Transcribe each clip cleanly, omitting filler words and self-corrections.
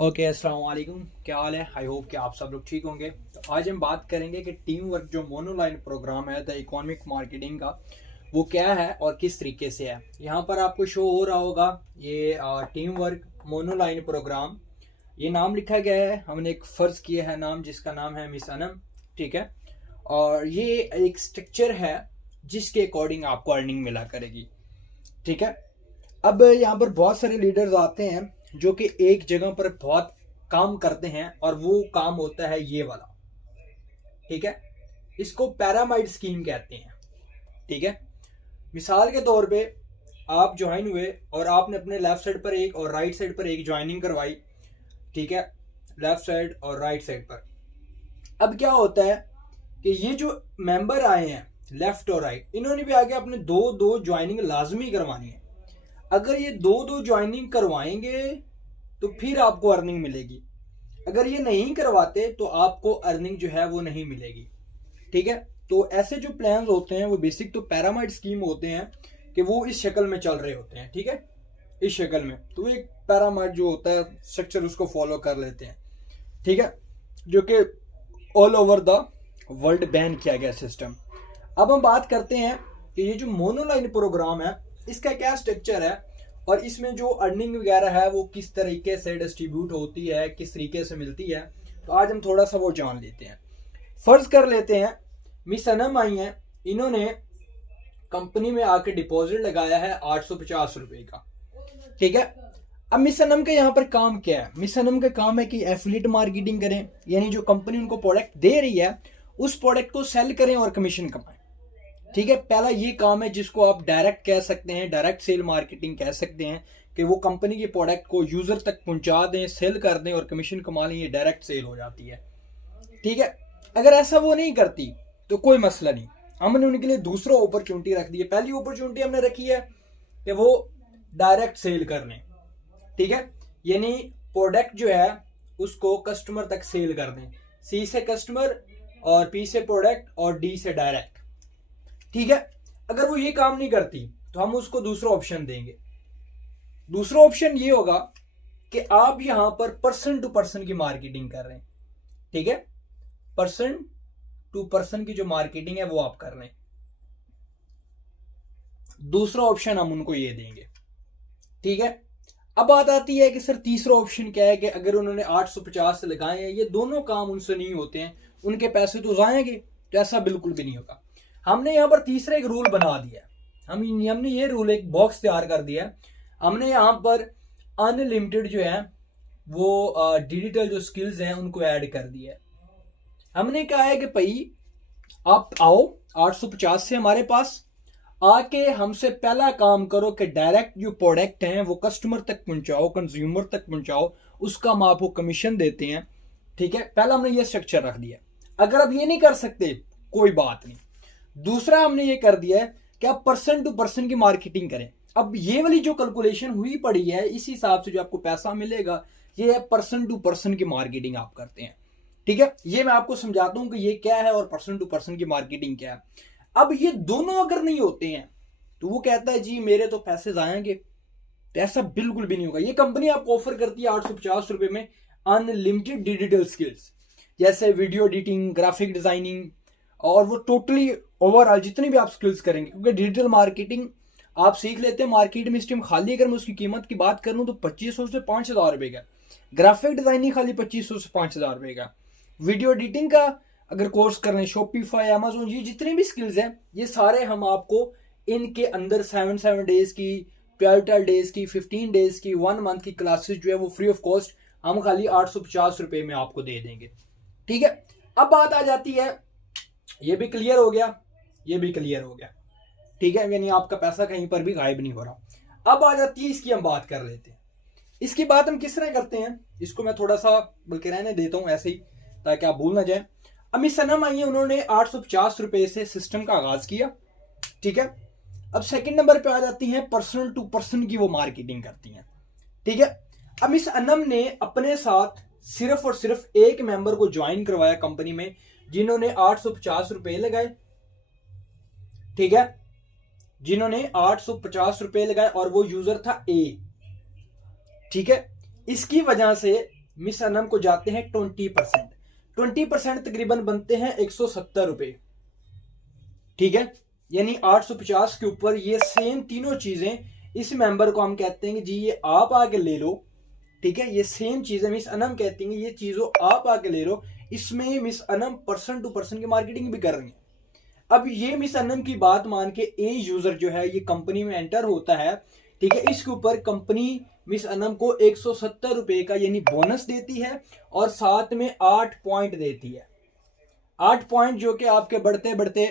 Okay, अस्सलाम वालेकुम। क्या हाल है? आई होप कि आप सब लोग ठीक होंगे। तो आज हम बात करेंगे कि टीम वर्क जो मोनोलाइन प्रोग्राम है द इकोनॉमिक मार्केटिंग का, वो क्या है और किस तरीके से है। यहाँ पर आपको शो हो रहा होगा ये टीम वर्क मोनोलाइन प्रोग्राम, ये नाम लिखा गया है। हमने एक फ़र्ज़ किया है नाम, जिसका नाम है मिस अनम। ठीक है, और ये एक स्ट्रक्चर है जिसके अकॉर्डिंग आपको अर्निंग मिला करेगी। ठीक है, अब यहाँ पर बहुत सारे लीडर्स आते हैं जो कि एक जगह पर बहुत काम करते हैं और वो काम होता है ये वाला। ठीक है, इसको पैरामाइड स्कीम कहते हैं। ठीक है, मिसाल के तौर पे आप ज्वाइन हुए और आपने अपने लेफ्ट साइड पर एक और राइट साइड पर एक ज्वाइनिंग करवाई। ठीक है, लेफ्ट साइड और राइट साइड पर। अब क्या होता है कि ये जो मेंबर आए हैं लेफ्ट और राइट, इन्होंने भी आगे अपने दो दो ज्वाइनिंग लाजमी करवानी है। अगर ये दो दो ज्वाइनिंग करवाएंगे तो फिर आपको अर्निंग मिलेगी। अगर ये नहीं करवाते तो आपको अर्निंग जो है वो नहीं मिलेगी। ठीक है, तो ऐसे जो प्लान्स होते हैं वो बेसिक तो पैरामाइड स्कीम होते हैं कि वो इस शक्ल में चल रहे होते हैं। ठीक है, इस शक्ल में तो एक पैरामाइड जो होता है स्ट्रक्चर, उसको फॉलो कर लेते हैं। ठीक है, जो कि all over the world ban किया गया सिस्टम। अब हम बात करते हैं कि ये जो मोनोलाइन प्रोग्राम है इसका क्या स्ट्रक्चर है और इसमें जो अर्निंग वगैरह है वो किस तरीके से डिस्ट्रीब्यूट होती है, किस तरीके से मिलती है। तो आज हम थोड़ा सा वो जान लेते हैं। फर्ज कर लेते हैं मिस अनम आई हैं, इन्होंने कंपनी में आके डिपॉजिट लगाया है 850 रुपए का। ठीक है, अब मिस अनम के यहाँ पर काम क्या है? मिस अनम का काम है कि एफिलिएट मार्केटिंग करें, यानी जो कंपनी उनको प्रोडक्ट दे रही है उस प्रोडक्ट को सेल करें और कमीशन कमाएं। ठीक है, पहला ये काम है जिसको आप डायरेक्ट कह सकते हैं, डायरेक्ट सेल मार्केटिंग कह सकते हैं, कि वो कंपनी के प्रोडक्ट को यूजर तक पहुंचा दें, सेल कर दें और कमीशन कमा लें। ये डायरेक्ट सेल हो जाती है। ठीक है, अगर ऐसा वो नहीं करती तो कोई मसला नहीं, हमने उनके लिए दूसरा अपॉर्चुनिटी रख दी है। पहली अपॉर्चुनिटी हमने रखी है कि वो डायरेक्ट सेल कर लें। ठीक है, यानी प्रोडक्ट जो है उसको कस्टमर तक सेल कर दें। सी से कस्टमर और पी से प्रोडक्ट और डी से डायरेक्ट। ठीक है, अगर वो ये काम नहीं करती तो हम उसको दूसरा ऑप्शन देंगे। दूसरा ऑप्शन ये होगा कि आप यहां पर पर्सन टू पर्सन की मार्केटिंग कर रहे हैं। ठीक है, पर्सन टू पर्सन की जो मार्केटिंग है वो आप कर रहे हैं। दूसरा ऑप्शन हम उनको ये देंगे। ठीक है, अब बात आती है कि सर तीसरा ऑप्शन क्या है कि अगर उन्होंने 850 लगाए हैं, ये दोनों काम उनसे नहीं होते हैं, उनके पैसे तो जाएंगे। तो ऐसा बिल्कुल भी नहीं होगा। हमने यहाँ पर तीसरा एक रूल बना दिया। हमने ये रूल, एक बॉक्स तैयार कर दिया। हमने यहाँ पर अनलिमिटेड जो है वो डिजिटल जो स्किल्स हैं उनको ऐड कर दिया है। हमने कहा है कि भाई आप आओ 850 से हमारे पास आके हमसे पहला काम करो कि डायरेक्ट जो प्रोडक्ट हैं वो कस्टमर तक पहुंचाओ, कंज्यूमर तक पहुंचाओ, उसका हम आपको कमीशन देते हैं। ठीक है, पहला हमने ये स्ट्रक्चर रख दिया। अगर आप ये नहीं कर सकते कोई बात नहीं। दूसरा हमने ये कर दिया है कि आप पर्सन टू पर्सन की मार्केटिंग करें। अब ये वाली जो कैलकुलेशन हुई पड़ी है, इस हिसाब से जो आपको पैसा मिलेगा ये है पर्सन टू पर्सन की मार्केटिंग आप करते हैं। ठीक है, ये मैं आपको समझाता हूं कि ये क्या है और पर्सन टू पर्सन की मार्केटिंग क्या है। अब ये दोनों अगर नहीं होते हैं तो वो कहता है जी मेरे तो पैसे जाएंगे। तो ऐसा बिल्कुल भी नहीं होगा। ये कंपनी आपको ऑफर करती है 850 रुपए में अनलिमिटेड डिजिटल स्किल्स, जैसे वीडियो एडिटिंग, ग्राफिक डिजाइनिंग, और वो टोटली ओवरऑल जितनी भी आप स्किल्स करेंगे। क्योंकि डिजिटल मार्केटिंग आप सीख लेते हैं मार्केट में इस टाइम खाली, अगर मैं उसकी कीमत की बात करूं तो 2500 से 5000 रुपए का। ग्राफिक डिजाइनिंग खाली 2500 से 5000 रुपए का। वीडियो एडिटिंग का अगर कोर्स कर रहे हैं, शॉपिफाई, अमेजोन, ये जितनी भी स्किल्स हैं ये सारे हम आपको इनके अंदर 7 डेज की, 12 डेज की, 15 डेज की, 1 मंथ की क्लासेस जो है वो फ्री ऑफ कॉस्ट हम खाली 850 रुपए में आपको दे देंगे। ठीक है, अब बात आ जाती है, ये भी क्लियर हो गया, ये भी क्लियर हो गया। ठीक है, यानी आपका पैसा कहीं पर भी गायब नहीं हो रहा। अब आ जाती है इसकी, हम बात कर लेते हैं। इसकी बात हम किस तरह करते हैं, इसको मैं थोड़ा सा बल्कि रहने देता हूं ऐसे ही ताकि आप भूल ना जाए। अब मिस सनम आई है, उन्होंने 850 रुपए से सिस्टम का आगाज किया। ठीक है, अब सेकंड नंबर पे आ जाती हैं पर्सन टू पर्सन की वो मार्केटिंग करती हैं। ठीक है, अब मिस अनम ने अपने साथ सिर्फ और सिर्फ एक मेंबर को ज्वाइन करवाया कंपनी में, जिन्होंने 850 रुपए लगाए। ठीक है, जिन्होंने 850 रुपए लगाए और वो यूजर था ए। ठीक है, इसकी वजह से मिस अनम को जाते हैं 20%। 20% तकरीबन बनते हैं 170 रुपए, ठीक है। यानी 850 के ऊपर ये सेम तीनों चीजें इस मेंबर को हम कहते हैं कि जी ये आप आके ले लो, ठीक है। ये सेम चीजें मिस अनम कहती हैं ये चीजों आप आके ले लो। इसमें miss Anam person to person की मार्केटिंग भी कर रही है। अब ये मिस अनम की बात मान के ए यूजर जो है ये कंपनी में एंटर होता है, ठीक है। इसके ऊपर कंपनी मिस अनम को 170 रुपए का यानी बोनस देती है और साथ में 8 पॉइंट देती है। 8 पॉइंट जो कि आपके बढ़ते बढ़ते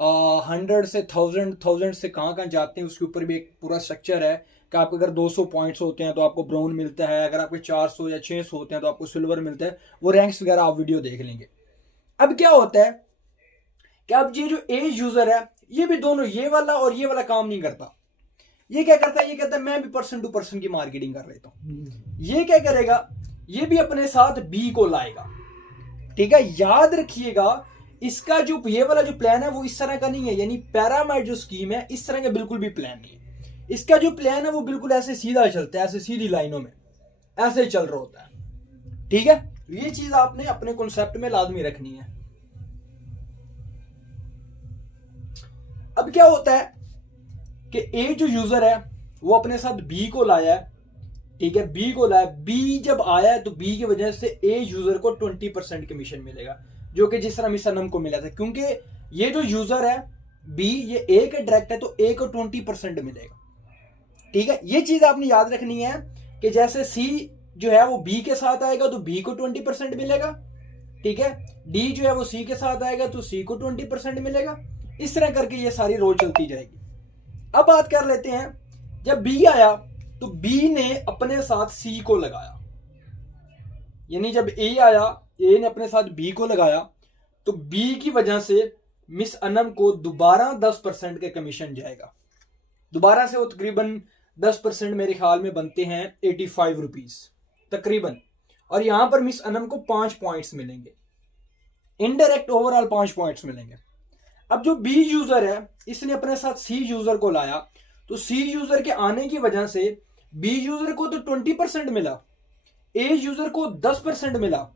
100 से 1000 से कहाँ जाते हैं, उसके ऊपर भी एक पूरा स्ट्रक्चर है कि आपको अगर 200 पॉइंट्स होते हैं तो आपको ब्राउन मिलता है, अगर आपके 400 या 600 होते हैं तो आपको सिल्वर मिलता है। वो रैंक्स वगैरह आप वीडियो देख लेंगे। अब क्या होता है कि अब ये जो ए यूजर है ये भी दोनों ये वाला और ये वाला काम नहीं करता। ये क्या करता है, ये कहता है मैं भी पर्सन टू पर्सन की मार्केटिंग कर लेता हूं। ये क्या करेगा, ये भी अपने साथ बी को लाएगा, ठीक है। याद रखिएगा इसका जो ये वाला जो प्लान है वो इस तरह का नहीं है, यानी पैरामाइड जो स्कीम है इस तरह का बिल्कुल भी प्लान नहीं है। इसका जो प्लान है वो बिल्कुल ऐसे सीधा चलता है, ऐसे सीधी लाइनों में ऐसे चल रहा होता है, ठीक है। ये चीज आपने अपने कॉन्सेप्ट में लाजमी रखनी है। अब क्या होता है कि ए जो यूजर है वो अपने साथ बी को लाया है, ठीक है। बी को लाया, बी जब आया है तो बी की वजह से ए यूजर को 20% कमीशन मिलेगा, जो कि जिस तरह मिस अनम को मिला था। क्योंकि ये जो यूजर है बी ये ए के डायरेक्ट है तो ए को 20% मिलेगा, ठीक है। ये चीज आपने याद रखनी है कि जैसे सी जो है वो बी के साथ आएगा तो बी को 20% मिलेगा, ठीक है। डी जो है वो सी के साथ आएगा तो सी को 20% मिलेगा। इस तरह करके ये सारी रोल चलती जाएगी। अब बात कर लेते हैं, जब बी आया तो बी ने अपने साथ सी को लगाया, यानी जब ए आया ए ने अपने साथ बी को लगाया तो बी की वजह से मिस अनम को दोबारा 10% के कमीशन जाएगा। दोबारा से वो तकरीबन 10% मेरे ख्याल में बनते हैं 85 रुपीज तकरीबन। और यहां पर मिस अनम को 5 पॉइंट्स मिलेंगे, इनडायरेक्ट ओवरऑल 5 पॉइंट्स मिलेंगे। अब जो बी यूजर है इसने अपने साथ सी यूजर को लाया तो सी यूजर के आने की वजह से बी यूजर को तो 20% मिला, ए यूजर को 10% मिला,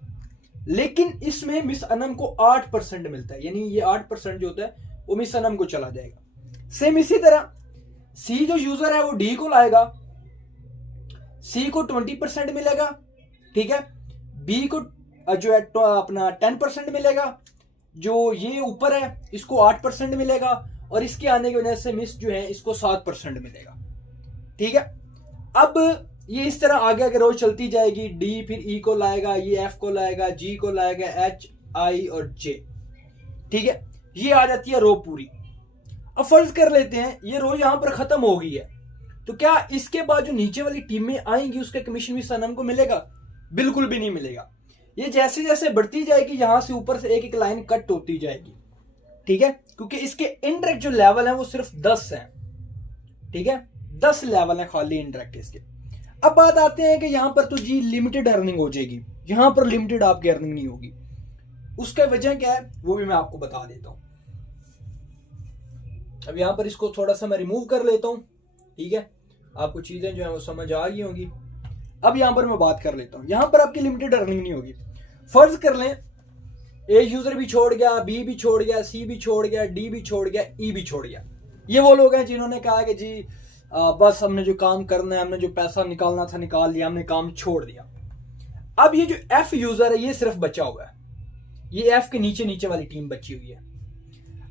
लेकिन इसमें मिस अनम को 8% मिलता है। यानी ये 8% जो होता है वो मिस अनम को चला जाएगा। सेम इसी तरह सी जो यूजर है वो डी को लाएगा, सी को 20% मिलेगा, ठीक है। बी को जो है अपना 10% मिलेगा, जो ये ऊपर है इसको 8% मिलेगा और इसके आने की वजह से मिस जो है इसको 7% मिलेगा, ठीक है। अब ये इस तरह आगे आगे रोज चलती जाएगी। डी फिर ई को लाएगा, ये एफ को लाएगा, जी को लाएगा, एच आई और जे, ठीक है। ये आ जाती है रो पूरी। अब फर्ज कर लेते हैं ये रो यहां पर खत्म हो गई है तो क्या इसके बाद जो नीचे वाली टीमें आएंगी उसका कमीशन मिस अनम को मिलेगा? बिल्कुल भी नहीं मिलेगा। ये जैसे जैसे बढ़ती जाएगी यहां से ऊपर से एक एक लाइन कट होती जाएगी, ठीक है। क्योंकि इसके इनडायरेक्ट जो लेवल है वो सिर्फ 10 है, ठीक है। 10 लेवल है खाली इनडायरेक्ट इसके। अब बात आते हैं कि यहां पर तो जी लिमिटेड अर्निंग हो जाएगी, यहां पर लिमिटेड आपकी अर्निंग नहीं होगी। उसका वजह क्या है वो भी मैं आपको बता देता हूं। अब यहां पर इसको थोड़ा सा मैं रिमूव कर लेता हूं, ठीक है। आपको चीजें जो है वो समझ आ गई होंगी। अब यहां पर मैं बात कर लेता हूं, यहां पर आपकी लिमिटेड अर्निंग नहीं होगी। फर्ज कर लें ए यूजर भी छोड़ गया, बी भी छोड़ गया, सी भी छोड़ गया, डी भी छोड़ गया, ई भी छोड़ गया। ये वो लोग हैं जिन्होंने कहा कि जी बस हमने जो काम करना है, हमने जो पैसा निकालना था निकाल लिया, हमने काम छोड़ दिया। अब ये जो एफ यूजर है ये सिर्फ बचा हुआ है, ये एफ के नीचे नीचे वाली टीम बची हुई है।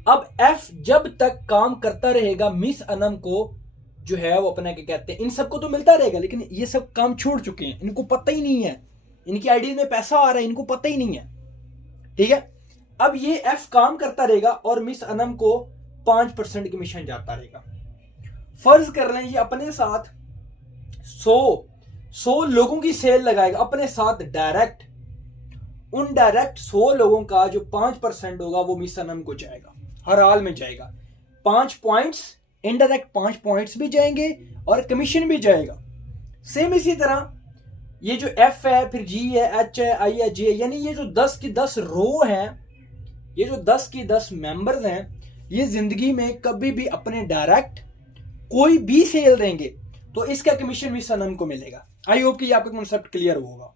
अब एफ जब तक काम करता रहेगा मिस अनम को जो है वो अपना क्या कहते हैं इन सबको तो मिलता रहेगा, लेकिन ये सब काम छोड़ चुके हैं, इनको पता ही नहीं है, इनकी आईडी में पैसा आ रहा है इनको पता ही नहीं है, ठीक है। अब ये एफ काम करता रहेगा और मिस अनम को 5% कमीशन जाता रहेगा। फर्ज कर लें ये अपने साथ 100 लोगों की सेल लगाएगा अपने साथ डायरेक्ट। उन डायरेक्ट 100 लोगों का जो 5% होगा वो मिस अनम को जाएगा, हर हाल में जाएगा। 5 पॉइंट्स इनडायरेक्ट 5 पॉइंट्स भी जाएंगे और कमीशन भी जाएगा। सेम इसी तरह ये जो एफ है, फिर जी है, एच है, आई है, जे, यानी ये जो 10 की 10 रो हैं, ये जो 10 की 10 मेंबर्स हैं, ये जिंदगी में कभी भी अपने डायरेक्ट कोई भी सेल देंगे तो इसका कमीशन मिस अनम को मिलेगा। आई होप कि ये आपका कॉन्सेप्ट क्लियर होगा।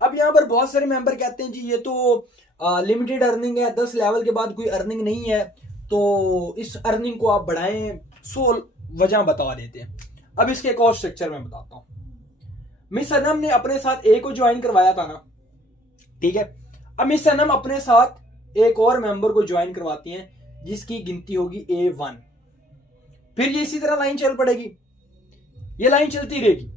अब यहाँ पर बहुत सारे मेंबर कहते हैं जी ये तो लिमिटेड अर्निंग है, 10 लेवल के बाद कोई अर्निंग नहीं है, तो इस अर्निंग को आप बढ़ाएं, 100 वजह बता देते हैं। अब इसके एक और स्ट्रक्चर में बताता हूँ। मिस सनम ने अपने साथ ए को ज्वाइन करवाया था ना, ठीक है। अब मिस सनम अपने साथ एक और मेंबर को ज्वाइन करवाती हैं जिसकी गिनती होगी A1। फिर ये इसी तरह लाइन चल पड़ेगी, ये लाइन चलती रहेगी।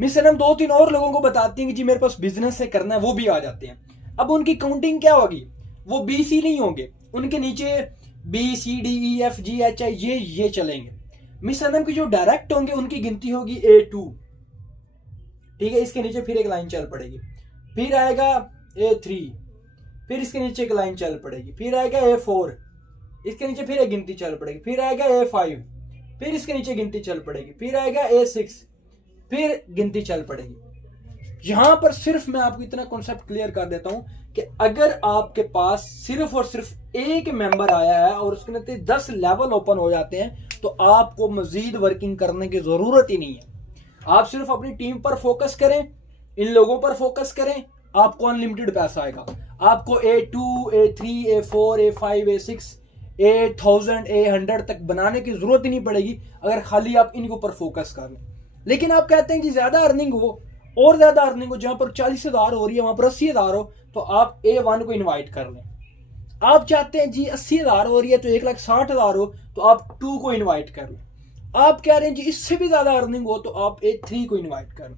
मिस सनम 2-3 और लोगों को बताती हैं कि जी मेरे पास बिजनेस से करना है, वो भी आ जाते हैं। अब उनकी काउंटिंग क्या होगी, वो BC नहीं होंगे, उनके नीचे BCDEFGHI ये चलेंगे। मिस सनम की जो डायरेक्ट होंगे उनकी गिनती होगी A2, ठीक है। इसके नीचे फिर एक लाइन चल पड़ेगी, फिर आएगा A3, फिर इसके नीचे एक लाइन चल पड़ेगी, फिर आएगा A4, इसके नीचे फिर एक गिनती चल पड़ेगी, फिर आएगा A5, फिर इसके नीचे गिनती चल पड़ेगी, फिर आएगा A6, फिर गिनती चल पड़ेगी। यहां पर सिर्फ मैं आपको इतना कॉन्सेप्ट क्लियर कर देता हूं कि अगर आपके पास सिर्फ और सिर्फ एक मेंबर आया है और उसके नीचे 10 लेवल ओपन हो जाते हैं तो आपको मजीद वर्किंग करने की जरूरत ही नहीं है। आप सिर्फ अपनी टीम पर फोकस करें, इन लोगों पर फोकस करें, आपको अनलिमिटेड पैसा आएगा। आपको A2, A3, A4, A5, A6, A1000, A100 तक बनाने की जरूरत ही नहीं पड़ेगी अगर खाली आप इनके ऊपर फोकस कर लें। लेकिन आप कहते हैं कि ज्यादा अर्निंग हो और ज्यादा अर्निंग हो, जहां पर 40,000 हो रही है वहां पर 80,000 हो, तो आप A1 को इन्वाइट कर लें। आप चाहते हैं जी 80,000 हो रही है तो 1,60,000 हो, तो आप 2 को इन्वाइट कर लें। आप कह रहे हैं जी इससे भी ज्यादा अर्निंग हो तो आप A3 को इन्वाइट कर लें।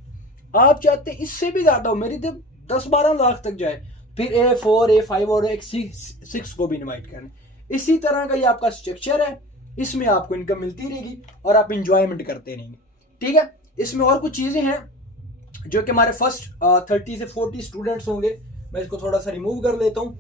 आप चाहते हैं इससे भी ज्यादा हो, मेरी तो 10-12 लाख तक जाए, फिर A4, A5 और A6 को भी इन्वाइट कर लें। इसी तरह का ये आपका स्ट्रक्चर है, इसमें आपको इनकम मिलती रहेगी और आप इंजॉयमेंट करते रहेंगे, ठीक है। इसमें और कुछ चीजें हैं जो कि हमारे फर्स्ट 30 से 40 स्टूडेंट्स होंगे। मैं इसको थोड़ा सा रिमूव कर लेता हूं,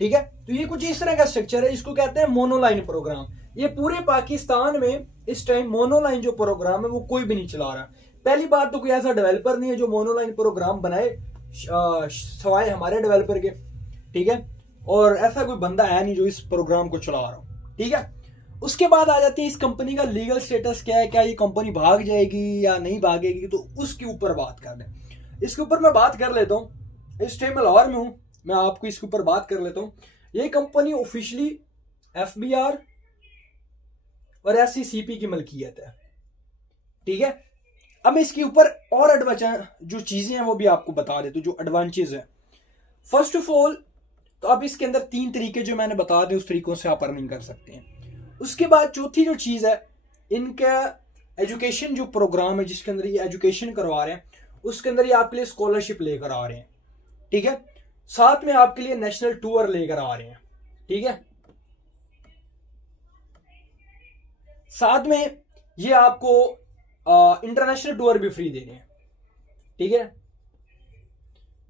ठीक है। तो ये कुछ इस तरह का स्ट्रक्चर है, इसको कहते हैं मोनोलाइन प्रोग्राम। ये पूरे पाकिस्तान में इस टाइम मोनोलाइन जो प्रोग्राम है वो कोई भी नहीं चला रहा। पहली बात तो कोई ऐसा डेवलपर नहीं है जो मोनोलाइन प्रोग्राम बनाए सवाए हमारे डेवलपर के, ठीक है। और ऐसा कोई बंदा है नहीं जो इस प्रोग्राम को चला रहा हो, ठीक है। उसके बाद आ जाती है इस कंपनी का लीगल स्टेटस क्या है, क्या ये कंपनी भाग जाएगी या नहीं भागेगी, तो उसके ऊपर बात कर लें। इसके ऊपर मैं बात कर लेता हूँ, इस टाइम मैं लाहौर में हूँ, मैं आपको इसके ऊपर बात कर लेता हूँ। ये कंपनी ऑफिशियली FBR और SCCP की मलकियत है, ठीक है। अब इसके ऊपर और एडवांस जो चीजें हैं वो भी आपको बता देता हूं, जो एडवांटेज है। फर्स्ट ऑफ ऑल तो अब इसके अंदर 3 तरीके जो मैंने बता दिए उस तरीकों से आप अर्निंग कर सकते हैं। उसके बाद चौथी जो चीज है, इनका एजुकेशन जो प्रोग्राम है जिसके अंदर ये एजुकेशन करवा रहे हैं, उसके अंदर ये आपके लिए स्कॉलरशिप लेकर आ रहे हैं, ठीक है। साथ में आपके लिए नेशनल टूर लेकर आ रहे हैं, ठीक है। साथ में ये आपको इंटरनेशनल टूर भी फ्री दे रहे हैं, ठीक है।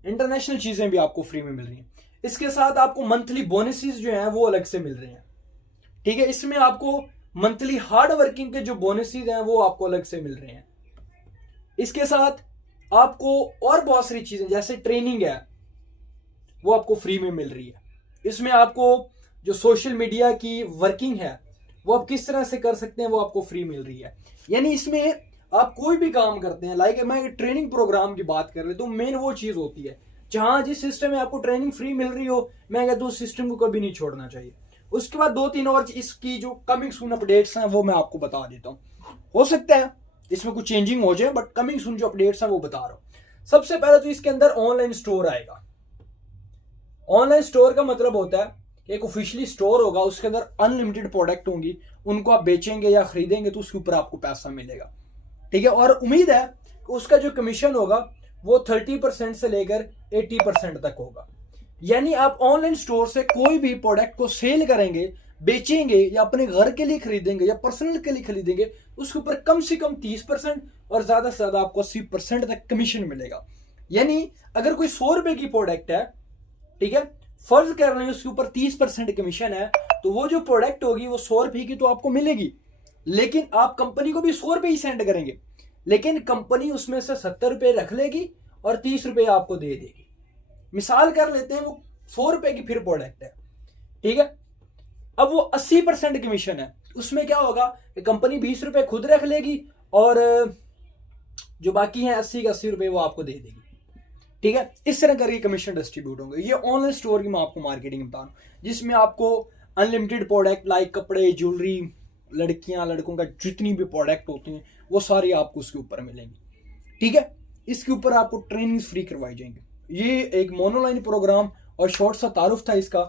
इंटरनेशनल चीजें भी आपको फ्री में मिल रही हैं। इसके साथ आपको मंथली बोनसेस जो हैं वो अलग से मिल रहे हैं, ठीक है। इसमें आपको मंथली हार्ड वर्किंग के जो बोनसेस हैं वो आपको अलग से मिल रहे हैं। इसके साथ आपको और बहुत सारी चीजें जैसे ट्रेनिंग है वो आपको फ्री में मिल रही है। इसमें आपको जो सोशल मीडिया की वर्किंग है वो आप किस तरह से कर सकते हैं वो आपको फ्री मिल रही है। यानी इसमें आप कोई भी काम करते हैं, लाइक मैं ट्रेनिंग प्रोग्राम की बात कर ले तो मेन वो चीज होती है जहां जिस सिस्टम में आपको ट्रेनिंग फ्री मिल रही हो, मैं कहता हूं उस सिस्टम को कभी नहीं छोड़ना चाहिए। उसके बाद 2-3 और इसकी जो कमिंग सून अपडेट्स हैं वो मैं आपको बता देता हूं। हो सकता है इसमें कुछ चेंजिंग हो जाए, बट कमिंग सून जो अपडेट्स हैं वो बता रहा हूं। सबसे पहले तो इसके अंदर ऑनलाइन स्टोर आएगा। ऑनलाइन स्टोर का मतलब होता है कि एक ऑफिशियली स्टोर होगा, उसके अंदर अनलिमिटेड प्रोडक्ट होंगी, उनको आप बेचेंगे या खरीदेंगे तो उसके ऊपर आपको पैसा मिलेगा, ठीक है। और उम्मीद है कि उसका जो कमीशन होगा वो 30% से लेकर 80% तक होगा। यानी आप ऑनलाइन स्टोर से कोई भी प्रोडक्ट को सेल करेंगे, बेचेंगे या अपने घर के लिए खरीदेंगे या पर्सनल के लिए खरीदेंगे, उसके ऊपर कम से कम 30% और ज्यादा से ज्यादा आपको 80% तक कमीशन मिलेगा। यानी अगर कोई 100 रुपए की प्रोडक्ट है, ठीक है, फर्ज कर रहे हैं उसके ऊपर 30% कमीशन है, तो वो जो प्रोडक्ट होगी वो 100 रुपए की तो आपको मिलेगी, लेकिन आप कंपनी को भी 100 रुपए ही सेंड करेंगे, लेकिन कंपनी उसमें से 70 रुपए रख लेगी और 30 रुपए आपको दे देगी। मिसाल कर लेते हैं वो 100 रुपए की फिर प्रोडक्ट है, ठीक है। अब वो 80% कमीशन है, उसमें क्या होगा कि कंपनी 20 रुपए खुद रख लेगी और जो बाकी हैं 80 के 80 रुपए वो आपको दे देगी। ठीक है। इस तरह करके कमीशन डिस्ट्रीब्यूट होंगे। ये ऑनलाइन स्टोर की मैं आपको मार्केटिंग बता रहा हूँ, जिसमें आपको अनलिमिटेड प्रोडक्ट लाइक कपड़े, ज्वेलरी, लड़कियां लड़कों का जितनी भी प्रोडक्ट होते हैं वो सारी आपको उसके ऊपर मिलेंगी। ठीक है। इसके ऊपर आपको ट्रेनिंग फ्री करवाई जाएंगी। ये एक मोनोलाइन प्रोग्राम और शॉर्ट सा तारुफ था इसका।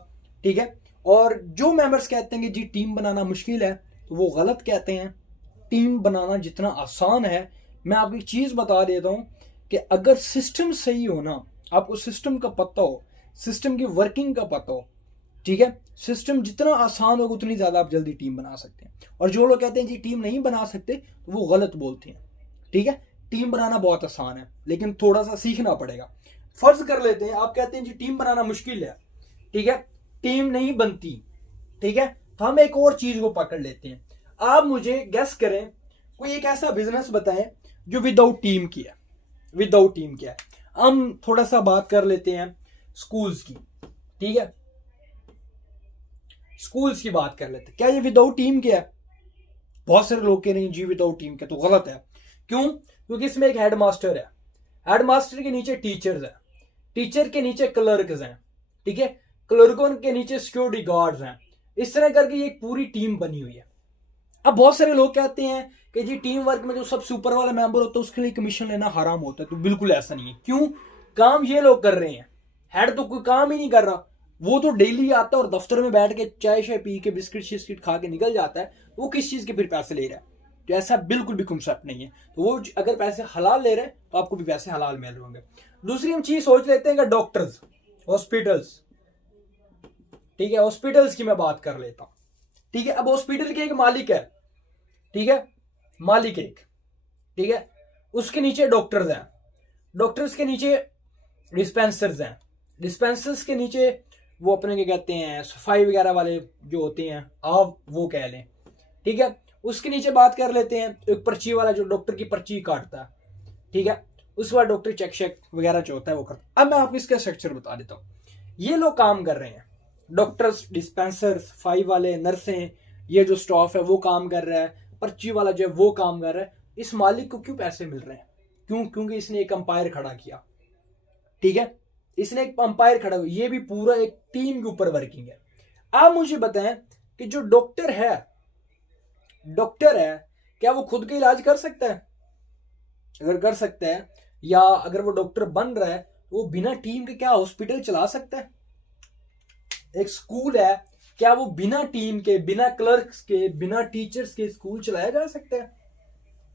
ठीक है। और जो मेंबर्स कहते हैं कि जी टीम बनाना मुश्किल है, तो वो गलत कहते हैं। टीम बनाना जितना आसान है, मैं आपको एक चीज बता देता हूं कि अगर सिस्टम सही हो ना, आपको सिस्टम का पता हो, सिस्टम की वर्किंग का पता हो, ठीक है, सिस्टम जितना आसान होगा उतनी ज्यादा आप जल्दी टीम बना सकते हैं। और जो लोग कहते हैं जी टीम नहीं बना सकते, तो वो गलत बोलते हैं। ठीक है। टीम बनाना बहुत आसान है, लेकिन थोड़ा सा सीखना पड़ेगा। फर्ज कर लेते हैं आप कहते हैं जी टीम बनाना मुश्किल है, ठीक है, टीम नहीं बनती, ठीक है, तो हम एक और चीज को पकड़ लेते हैं। आप मुझे गेस करें, कोई एक ऐसा बिजनेस बताएं जो विदाउट टीम किया, विदाउट टीम किया। हम थोड़ा सा बात कर लेते हैं स्कूल्स की। ठीक है, स्कूल्स की बात कर लेते हैं। क्या ये विदाउट टीम किया है? बहुत सारे लोग कह रहे हैं जी विदाउट टीम किया, तो गलत है। क्यों? क्योंकि इसमें एक हेडमास्टर है, हेडमास्टर के नीचे टीचर्स हैं, टीचर के नीचे क्लर्क्स हैं, ठीक है, क्लर्कों के नीचे सिक्योरिटी गार्ड्स हैं। इस तरह करके ये एक पूरी टीम बनी हुई है। अब बहुत सारे लोग कहते हैं कि जी टीम वर्क में जो सबसे ऊपर वाला मेंबर होता है उसके लिए कमीशन लेना हराम होता है, तो बिल्कुल ऐसा नहीं है। क्यों? काम ये लोग कर रहे हैं, हेड तो कोई काम ही नहीं कर रहा। वो तो डेली आता है और दफ्तर में बैठ के चाय शाय पी के बिस्किट शिस्किट खा के निकल जाता है। वो किस चीज के फिर पैसे ले रहा है? तो ऐसा बिल्कुल भी कंसेप्ट नहीं है। तो वो अगर पैसे हलाल ले रहे हैं तो आपको भी पैसे हलाल मिल रहे होंगे। दूसरी हम चीज सोच लेते हैं कि डॉक्टर्स, हॉस्पिटल्स, ठीक है, हॉस्पिटल्स की मैं बात कर लेता हूं। ठीक है, अब हॉस्पिटल के एक मालिक है, ठीक है, मालिक एक, ठीक है, उसके नीचे डॉक्टर्स हैं, डॉक्टर्स के नीचे डिस्पेंसर्स हैं, डिस्पेंसर्स के नीचे वो अपने क्या कहते हैं सफाई वगैरह वाले जो होते हैं, आप वो कह लें। ठीक है, उसके नीचे बात कर लेते हैं एक पर्ची वाला जो डॉक्टर की पर्ची काटता है। ठीक है, उसके बाद डॉक्टर चेक शेक वगैरह जो होता है वो करता है। अब मैं आपको इसका स्ट्रक्चर बता देता हूँ। ये लोग काम कर रहे हैं, डॉक्टर्स, डिस्पेंसर्स, सफाई वाले, नर्सें, ये जो स्टाफ है वो काम कर रहा है, पर्ची वाला जो है वो काम कर रहा है। इस मालिक को क्यों पैसे मिल रहे हैं? क्यों? क्योंकि इसने एक अंपायर खड़ा किया। ठीक है, इसने एक अंपायर खड़ा किया। ये भी पूरा एक टीम के ऊपर वर्किंग है। आप मुझे बताएं कि जो डॉक्टर है, डॉक्टर है, क्या वो खुद का इलाज कर सकता है? अगर कर सकता है, या अगर वो डॉक्टर बन रहा है, तो वो बिना टीम के क्या हॉस्पिटल चला सकता है? एक स्कूल है, क्या वो बिना टीम के, बिना क्लर्क्स के, बिना टीचर्स के स्कूल चलाया जा सकता है?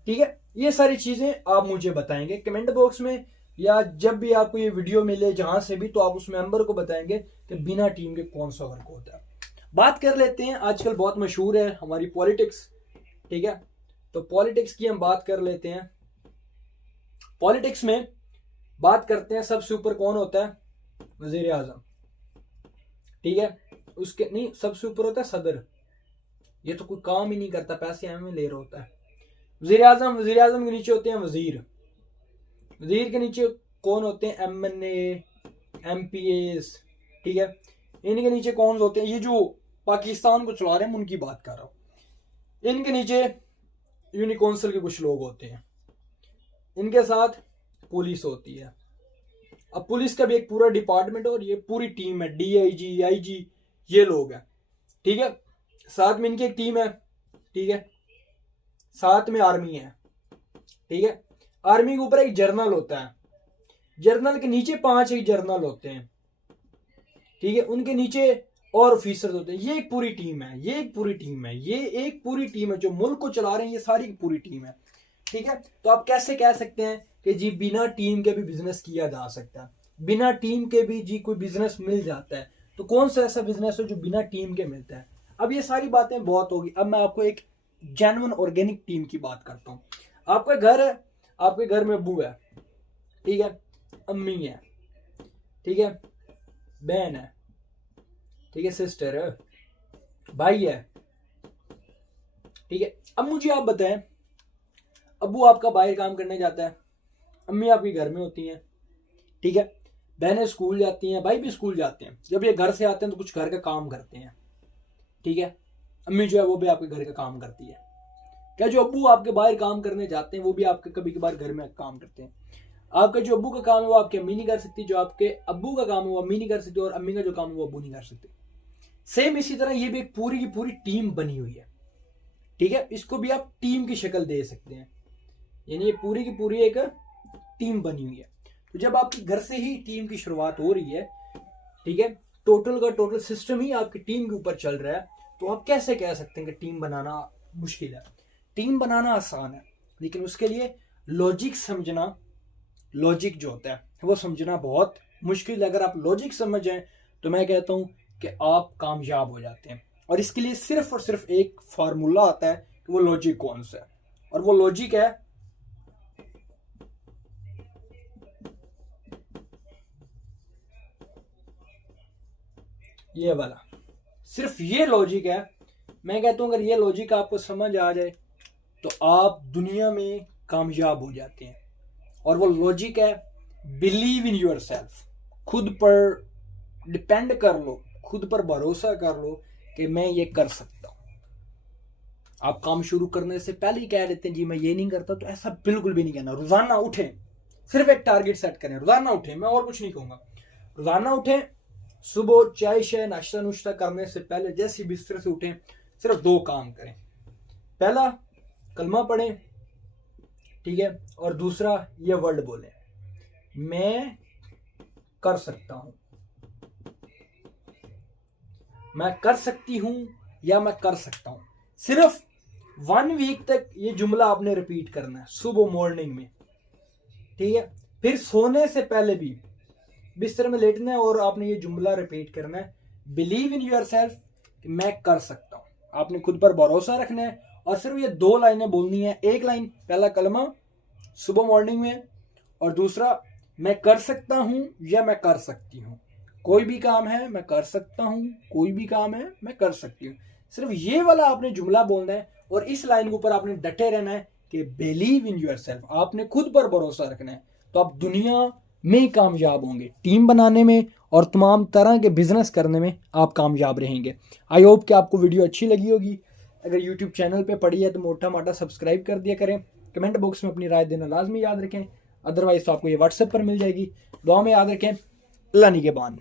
ठीक है, ये सारी चीजें आप मुझे बताएंगे कमेंट बॉक्स में, या जब भी आपको ये वीडियो मिले जहां से भी, तो आप उस मेंबर को बताएंगे कि बिना टीम के कौन सा वर्क होता है। बात कर लेते हैं, आजकल बहुत मशहूर है हमारी पॉलिटिक्स। ठीक है, तो पॉलिटिक्स की हम बात कर लेते हैं। पॉलिटिक्स में बात करते हैं, सबसे ऊपर कौन होता है? वजीर आजम। ठीक है, उसके नहीं, सबसे ऊपर होता है सदर। ये तो कोई काम ही नहीं करता, पैसे हमें ले रहा होता है। वजीर आजम, वजीर आजम के नीचे होते हैं वजीर, वजीर के नीचे कौन होते हैं? MNA, MPAs। ठीक है, इनके नीचे कौन होते हैं? ये जो पाकिस्तान को चला रहे हैं उनकी बात कर रहा हूं। इनके नीचे यूनिक काउंसिल के कुछ लोग होते हैं, इनके साथ पुलिस होती है। अब पुलिस का भी एक पूरा डिपार्टमेंट और ये पूरी टीम है, DIG, IG, ये लोग हैं। ठीक है, साथ में इनकी एक टीम है। ठीक है, साथ में आर्मी है। ठीक है, आर्मी के ऊपर एक जर्नल होता है, जर्नल के नीचे 5 एक जर्नल होते हैं। ठीक है, उनके नीचे और ऑफिसर्स होते हैं। ये एक पूरी टीम है, ये एक पूरी टीम है, ये एक पूरी टीम है जो मुल्क को चला रहे हैं, ये सारी पूरी टीम है। ठीक है, तो आप कैसे कह सकते हैं कि जी बिना टीम के भी बिजनेस किया जा सकता है, बिना टीम के भी जी कोई बिजनेस मिल जाता है? तो कौन सा ऐसा बिजनेस है जो बिना टीम के मिलता है? अब ये सारी बातें बहुत होगी। अब मैं आपको एक जेन्युइन ऑर्गेनिक टीम की बात करता हूँ। आपका घर है, आपके घर में अब्बू है, ठीक है, अम्मी है, ठीक है, बहन है, ठीक है, सिस्टर है, भाई है। ठीक है, अब मुझे आप बताएं, अब्बू आपका बाहर काम करने जाता है, अम्मी आपके घर में होती हैं, ठीक है, बहनें स्कूल जाती हैं, भाई भी स्कूल जाते हैं। जब ये घर से आते हैं तो कुछ घर का काम करते हैं। ठीक है, अम्मी जो है वो भी आपके घर का काम करती है। क्या जो अब्बू आपके बाहर काम करने जाते हैं वो भी आपके कभी कभार घर में काम करते हैं? आपका जो अब्बू का काम है वो आपकी अम्मी नहीं कर सकती, जो आपके अब्बू का काम है वो अम्मी नहीं कर सकती, और अम्मी का जो काम है वो अब्बू नहीं कर सकते। सेम इसी तरह ये भी एक पूरी की पूरी टीम बनी हुई है, ठीक है। इसको भी आप टीम की शक्ल दे सकते हैं, यानी ये पूरी की पूरी एक टीम बनी हुई है। तो जब आपके घर से ही टीम की शुरुआत हो रही है, ठीक है, टोटल का टोटल सिस्टम ही आपकी टीम के ऊपर चल रहा है, तो आप कैसे कह सकते हैं कि टीम बनाना मुश्किल है? टीम बनाना आसान है, लेकिन उसके लिए लॉजिक समझना, लॉजिक जो होता है वो समझना बहुत मुश्किल है। अगर आप लॉजिक समझ जाएं तो मैं कहता हूं कि आप कामयाब हो जाते हैं। और इसके लिए सिर्फ और सिर्फ एक फार्मूला आता है कि वो लॉजिक कौन सा है, और वो लॉजिक है ये वाला। सिर्फ ये लॉजिक है। मैं कहता हूं अगर ये लॉजिक आपको समझ आ जाए तो आप दुनिया में कामयाब हो जाते हैं। और वो लॉजिक है बिलीव इन योर सेल्फ। खुद पर डिपेंड कर लो, खुद पर भरोसा कर लो कि मैं ये कर सकता हूं। आप काम शुरू करने से पहले ही कह देते हैं जी मैं ये नहीं करता, तो ऐसा बिल्कुल भी नहीं कहना। रोजाना उठें, सिर्फ एक टारगेट सेट करें, रोजाना उठें, मैं और कुछ नहीं कहूंगा। रोजाना उठें, सुबह चाय शाय नाश्ता नुश्ता करने से पहले जैसे बिस्तर से उठें, सिर्फ 2 काम करें। पहला कलमा पढ़ें, ठीक है, और दूसरा ये वर्ड बोलें, मैं कर सकता हूं, मैं कर सकती हूं, या मैं कर सकता हूं। सिर्फ 1 वीक तक ये जुमला आपने रिपीट करना है सुबह मॉर्निंग में, ठीक है। फिर सोने से पहले भी बिस्तर में लेटना है और आपने ये जुमला रिपीट करना है, बिलीव इन योर सेल्फ, कि मैं कर सकता हूं। आपने खुद पर भरोसा रखना है और सिर्फ ये 2 लाइनें बोलनी है। एक लाइन पहला कलमा सुबह मॉर्निंग में, और दूसरा मैं कर सकता हूं या मैं कर सकती हूं। कोई भी काम है मैं कर सकता हूं, कोई भी काम है मैं कर सकती हूं। सिर्फ ये वाला आपने जुमला बोलना है और इस लाइन के ऊपर आपने डटे रहना है कि बिलीव इन योर सेल्फ। आपने खुद पर भरोसा रखना है, तो आप दुनिया में कामयाब होंगे। टीम बनाने में और तमाम तरह के बिजनेस करने में आप कामयाब रहेंगे। आई होप कि आपको वीडियो अच्छी लगी होगी। अगर यूट्यूब चैनल पे पड़ी है तो मोटा मोटा सब्सक्राइब कर दिया करें। कमेंट बॉक्स में अपनी राय देना लाजमी याद रखें, अदरवाइज तो आपको ये व्हाट्सएप पर मिल जाएगी। दुआ में याद रखें। अल्लाह निगहबान।